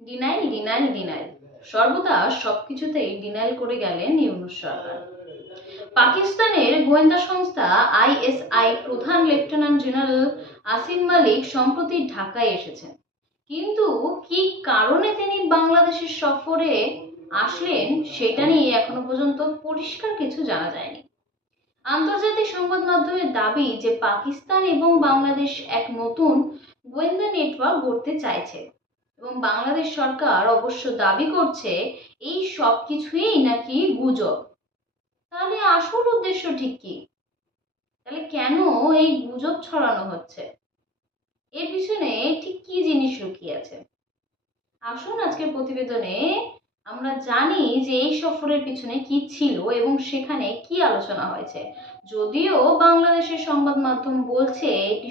Denial denial denial সর্বদা সবকিছুতেই denial করে গেলেন ইউনুস সরকার। পাকিস্তানের গোয়েন্দা সংস্থা আইএসআই প্রধান লেফটেন্যান্ট জেনারেল আসিম মালিক সম্প্রতি ঢাকায় এসেছেন। কিন্তু কি কারণে তিনি বাংলাদেশের সফরে আসলেন সেটা নিয়ে এখনও পর্যন্ত পরিষ্কার কিছু জানা যায়নি। আন্তর্জাতিক সংবাদ মাধ্যমের দাবি যে পাকিস্তান এবং বাংলাদেশ এক নতুন গোয়েন্দা নেটওয়ার্ক গড়তে চাইছে। এবং বাংলাদেশ সরকার অবশ্য দাবি করছে এই সব কিছুই নাকি গুজব। তাহলে আসল উদ্দেশ্য ঠিক কি? তাহলে কেন এই গুজব ছড়ানো হচ্ছে? এর পিছনে ঠিক কি জিনিস লুকিয়ে আছে? আসুন আজকের প্রতিবেদনে আমরা জানি যে এই সফরের পিছনে কি ছিল এবং সেখানে কি আলোচনা হয়েছে। যদিও বাংলাদেশের সংবাদ মাধ্যম বলছে এটি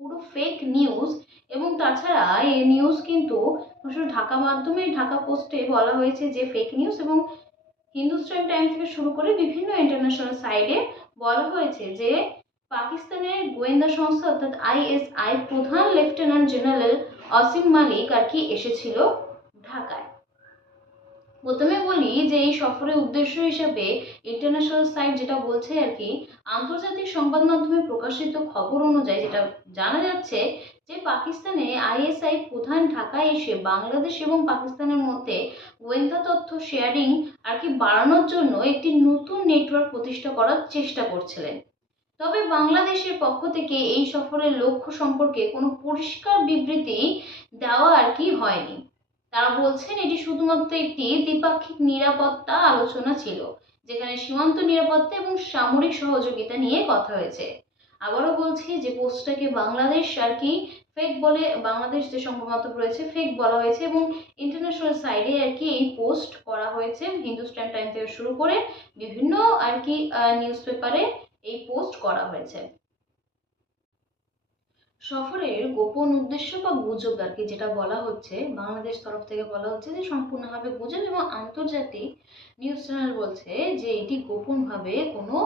পুরো ফেক নিউজ এবং তাছাড়া এই নিউজ অবশ্য ঢাকা মাধ্যমে ঢাকা পোস্টে বলা হয়েছে যে ফেক নিউজ এবং হিন্দুস্তান টাইম থেকে শুরু করে বিভিন্ন ইন্টারন্যাশনাল সাইটে বলা হয়েছে যে পাকিস্তানের গোয়েন্দা সংস্থা অর্থাৎ আইএসআই প্রধান লেফটেন্যান্ট জেনারেল অসিম মালিক আর কি এসেছিল ঢাকায়। প্রথমে বলি যে এই সফরের উদ্দেশ্য হিসাবে ইন্টারন্যাশনাল সাইট যেটা বলছে আর কি, আন্তর্জাতিক সংবাদ মাধ্যমে প্রকাশিত খবর অনুযায়ী যেটা জানা যাচ্ছে যে পাকিস্তানে আইএসআই প্রধান ঢাকায় এসে বাংলাদেশ এবং পাকিস্তানের মধ্যে গোয়েন্দা তথ্য শেয়ারিং আর কি বাড়ানোর জন্য একটি নতুন নেটওয়ার্ক প্রতিষ্ঠা করার চেষ্টা করছিলেন। তবে বাংলাদেশের পক্ষ থেকে এই সফরের লক্ষ্য সম্পর্কে কোনো পরিষ্কার বিবৃতি দেওয়া আর কি হয়নি। তারা বলছেন, এটি শুধুমাত্র একটি দ্বিপাক্ষিক নিরাপত্তা আলোচনা ছিল, যেখানে সীমান্ত নিরাপত্তা এবং সামরিক সহযোগিতা নিয়ে কথা হয়েছে। আবারও বলছি যে পোস্টটাকে বাংলাদেশ আর কি ফেক বলে বাংলাদেশ যে সংবাদ মাধ্যম রয়েছে ফেক বলা হয়েছে এবং ইন্টারন্যাশনাল সাইডে আর কি এই পোস্ট করা হয়েছে। হিন্দুস্তান টাইম থেকে শুরু করে বিভিন্ন আর কি নিউজ পেপারে এই পোস্ট করা হয়েছে। সফরের গোপন উদ্দেশ্য বা গুজব আর কি যেটা বলা হচ্ছে, বাংলাদেশ তরফ থেকে বলা হচ্ছে যে সম্পূর্ণভাবে গুজব এবং আন্তর্জাতিক নিউজ চ্যানেল বলছে যে এটি গোপনভাবে কোনো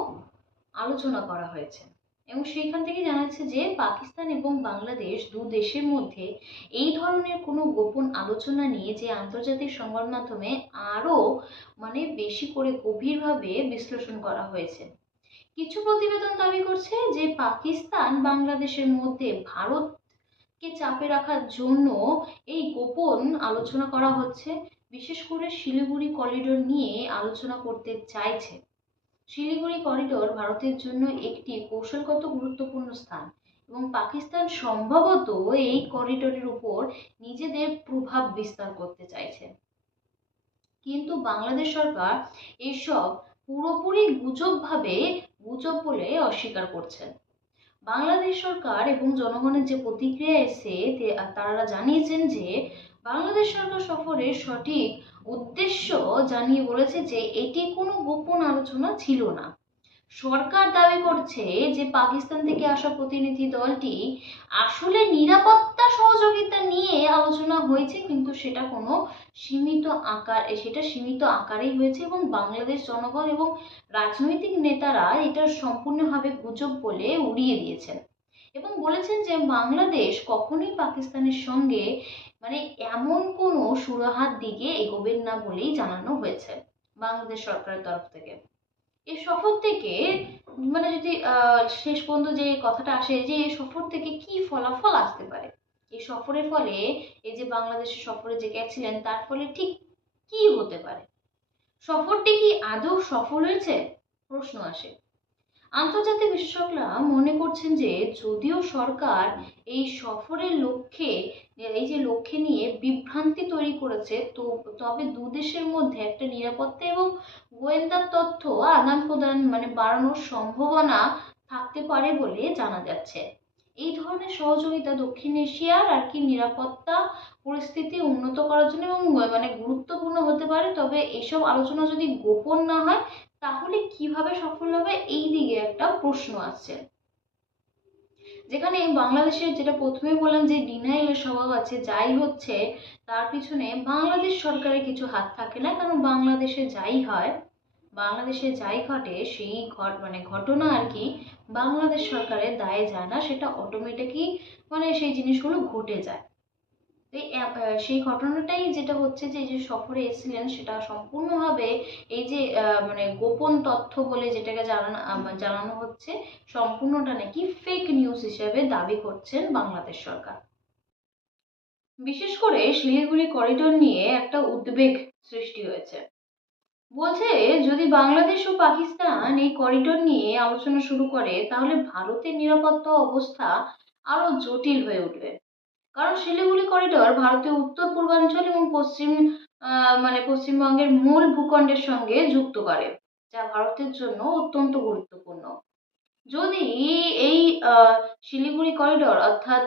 আলোচনা করা হয়েছে। এবং সেইখান থেকে জানাচ্ছে যে পাকিস্তান এবং বাংলাদেশ দু দেশের মধ্যে এই ধরনের কোনো গোপন আলোচনা নিয়ে যে আন্তর্জাতিক সংবাদ মাধ্যমে আরও মানে বেশি করে গভীরভাবে বিশ্লেষণ করা হয়েছে। কিছু প্রতিবেদন দাবি করছে যে পাকিস্তান বাংলাদেশের মধ্যে ভারতকে চাপে রাখার জন্য এই গোপন আলোচনা করা হচ্ছে। বিশেষ করে শিলিগুড়ি করিডোর নিয়ে আলোচনা করতে চাইছে। শিলিগুড়ি করিডোর ভারতের জন্য একটি কৌশলগত গুরুত্বপূর্ণ স্থান এবং পাকিস্তান সম্ভবত এই করিডোরের উপর নিজেদের প্রভাব বিস্তার করতে চাইছে। কিন্তু বাংলাদেশ সরকার এসব পুরোপুরি গুজবভাবে গুজব বলে অস্বীকার করছেন বাংলাদেশ সরকার এবং জনগণের যে প্রতিক্রিয়া এসে তারা জানিয়েছেন যে বাংলাদেশ সরকার সফরের সঠিক উদ্দেশ্য জানিয়ে বলেছে যে এটি কোনো গোপন আলোচনা ছিল না। সরকার দাবি করছে যে পাকিস্তান থেকে আসা প্রতিনিধি দলটি আসলে নিরাপত্তা সহযোগিতা নিয়ে আলোচনা হয়েছে, কিন্তু সেটা কোনো সীমিত আকার, সেটা সীমিত আকারেই হয়েছে এবং বাংলাদেশ জনগণ এবং রাজনৈতিক নেতারা এটা সম্পূর্ণভাবে গুজব বলে উড়িয়ে দিয়েছেন। এবং বলেছেন যে বাংলাদেশ কখনোই পাকিস্তানের সঙ্গে মানে এমন কোনো সুরাহার দিকে এগোবেন না বলেই জানানো হয়েছে বাংলাদেশ সরকারের তরফ থেকে। এই সফর থেকে মানে যদি শেষ পর্যন্ত যে কথাটা আসে যে এই সফর থেকে কি ফলাফল আসতে পারে? এই সফরের ফলে এই যে বাংলাদেশের সফরে যে গেছিলেন, তার ফলে ঠিক কি হতে পারে? সফরটি কি আদৌ সফল হয়েছে? প্রশ্ন আসে। আন্তর্জাতিক বিশেষজ্ঞরা মনে করছেন যে যদিও সরকার এই সফরের লক্ষ্যে, এই যে লক্ষ্যে নিয়ে বিভ্রান্তি তৈরি করেছে, তো তবে দু দেশের মধ্যে একটা নিরাপত্তা এবং গোয়েন্দার তথ্য আদান প্রদান মানে বাড়ানোর সম্ভাবনা থাকতে পারে বলে জানা যাচ্ছে। এই ধরনের সহযোগিতা দক্ষিণ এশিয়ার আর কি নিরাপত্তা পরিস্থিতি উন্নত করার জন্য এবং মানে গুরুত্বপূর্ণ হতে পারে, তবে এসব আলোচনা যদি গোপন না হয় তাহলে কীভাবে সফল হবে? এই দিকে একটা প্রশ্ন আসছে যেখানে বাংলাদেশের যেটা প্রথমে বললাম যে ডিনাইলের স্বভাব আছে, যাই হচ্ছে, তার পিছনে বাংলাদেশ সরকারের কিছু হাত থাকে না। কারণ বাংলাদেশে যাই হয়, বাংলাদেশে যাই ঘটে, সেই ঘট মানে ঘটনা আর কি বাংলাদেশ সরকারের দায়ে যায় না, সেটা অটোমেটিকই মানে সেই জিনিসগুলো ঘটে যায়। সেই ঘটনাটাই যেটা হচ্ছে যে যে সফরে এসেছিলেন সেটা সম্পূর্ণভাবে এই যে মানে গোপন তথ্য বলে যেটাকে জানানো জানানো হচ্ছে, সম্পূর্ণটা নাকি ফেক নিউজ হিসেবে দাবি করছেন বাংলাদেশ সরকার। বিশেষ করে শিলিগুড়ি করিডোর নিয়ে একটা উদ্বেগ সৃষ্টি হয়েছে। বলছে, যদি বাংলাদেশ ও পাকিস্তান এই করিডোর নিয়ে আলোচনা শুরু করে, তাহলে ভারতের নিরাপত্তা অবস্থা আরও জটিল হয়ে উঠবে। কারণ শিলিগুড়ি করিডোর ভারতের উত্তর, পূর্বাঞ্চল এবং পশ্চিম মানে পশ্চিমবঙ্গের মূল ভূখণ্ডের সঙ্গে যুক্ত করে, যা ভারতের জন্য অত্যন্ত গুরুত্বপূর্ণ। যদি এই শিলিগুড়ি করিডর অর্থাৎ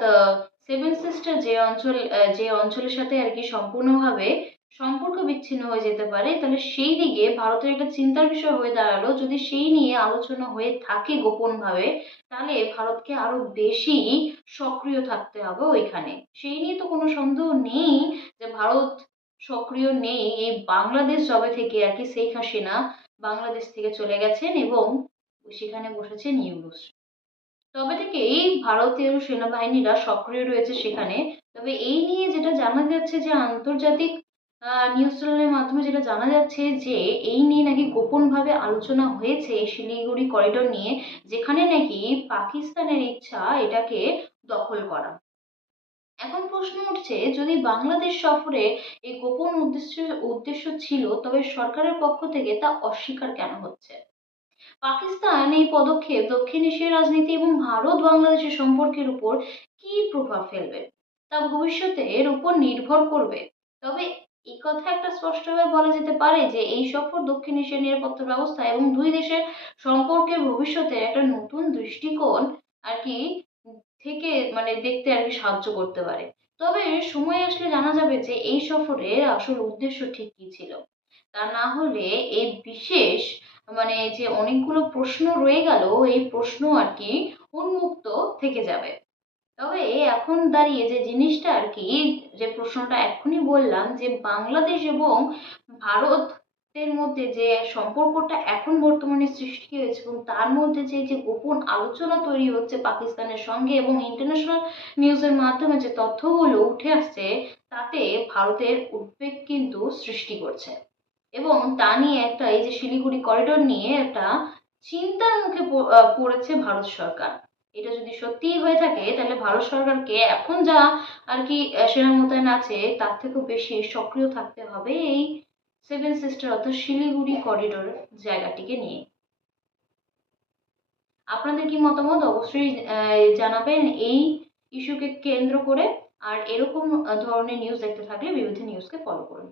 সেভেন সিস্টার যে অঞ্চল যে অঞ্চলের সাথে আর কি সম্পূর্ণভাবে সম্পর্ক বিচ্ছিন্ন হয়ে যেতে পারে, তাহলে সেই দিকে ভারতের একটা চিন্তার বিষয় হয়ে দাঁড়াল। যদি সেই নিয়ে আলোচনা হয়ে থাকে গোপনভাবে, তাহলে ভারতকে আরও বেশি সক্রিয় থাকতে হবে ওইখানে। সেই নিয়ে তো কোনো সন্দেহ নেই যে ভারত সক্রিয় নেই। এই বাংলাদেশ জবে থেকে আর কি শেখ হাসিনা বাংলাদেশ থেকে চলে গেছেন এবং সেখানে বসেছেন ইউনুস। তবে থেকে এই ভারতীয় সেনাবাহিনীরা সক্রিয় রয়েছে সেখানে। তবে এই নিয়ে যেটা জানা যাচ্ছে যে আন্তর্জাতিক নিউজ চ্যানেলের মাধ্যমে যেটা জানা যাচ্ছে যে, এই নিয়ে নাকি গোপনভাবে আলোচনা হয়েছে শিলিগুড়ি করিডোর নিয়ে, যেখানে নাকি পাকিস্তানের ইচ্ছা এটাকে দখল করা। এখন প্রশ্ন উঠছে, যদি বাংলাদেশ সফরে এই গোপন উদ্দেশ্য উদ্দেশ্য ছিল, তবে সরকারের পক্ষ থেকে তা অস্বীকার কেন হচ্ছে? পাকিস্তান এই পদক্ষেপ দক্ষিণ এশিয়ার রাজনীতি এবং ভারত বাংলাদেশের সম্পর্কের উপর কি প্রভাব ফেলবে? তা ভবিষ্যতের উপর নির্ভর করবে। তবে এই কথা একটা স্পষ্টভাবে বলা যেতে পারে যে এই সফর দক্ষিণ এশিয়ার নিরাপত্তা ব্যবস্থা এবং দুই দেশের সম্পর্কের ভবিষ্যতের একটা নতুন দৃষ্টিকোণ আর কি থেকে মানে দেখতে আর কি সাহায্য করতে পারে। তবে সময় আসলে জানা যাবে যে এই সফরের আসল উদ্দেশ্য ঠিক কি ছিল। তা না হলে এই বিশেষ মানে যে অনেকগুলো প্রশ্ন রয়ে গেল, এই প্রশ্ন আর কি উন্মুক্ত থেকে যাবে। তবে এখন দাঁড়িয়ে যে জিনিসটা আর কি, যে প্রশ্নটা এক্ষুনি বললাম যে বাংলাদেশ এবং ভারতের মধ্যে যে সম্পর্কটা এখন বর্তমানে সৃষ্টি হয়েছে এবং তার মধ্যে যে যে গোপন আলোচনা তৈরি হচ্ছে পাকিস্তানের সঙ্গে এবং ইন্টারন্যাশনাল নিউজের মাধ্যমে যে তথ্যগুলো উঠে আসছে, তাতে ভারতের উদ্বেগ কিন্তু সৃষ্টি করছে। এবং তা নিয়ে একটা এই যে শিলিগুড়ি করিডোর নিয়ে একটা চিন্তার মুখে পড়েছে ভারত সরকার। এটা যদি সত্যিই হয়ে থাকে, তাহলে ভারত সরকারকে এখন যা আর কি সেনা মোতায়েন আছে, তার থেকেও বেশি সক্রিয় থাকতে হবে এই সেভেন সিস্টার অর্থাৎ শিলিগুড়ি করিডোর জায়গাটিকে নিয়ে। আপনাদের কি মতামত? অবশ্যই জানাবেন এই ইস্যুকে কেন্দ্র করে। আর এরকম ধরনের নিউজ দেখতে থাকলে বিবিধ নিউজকে ফলো করুন।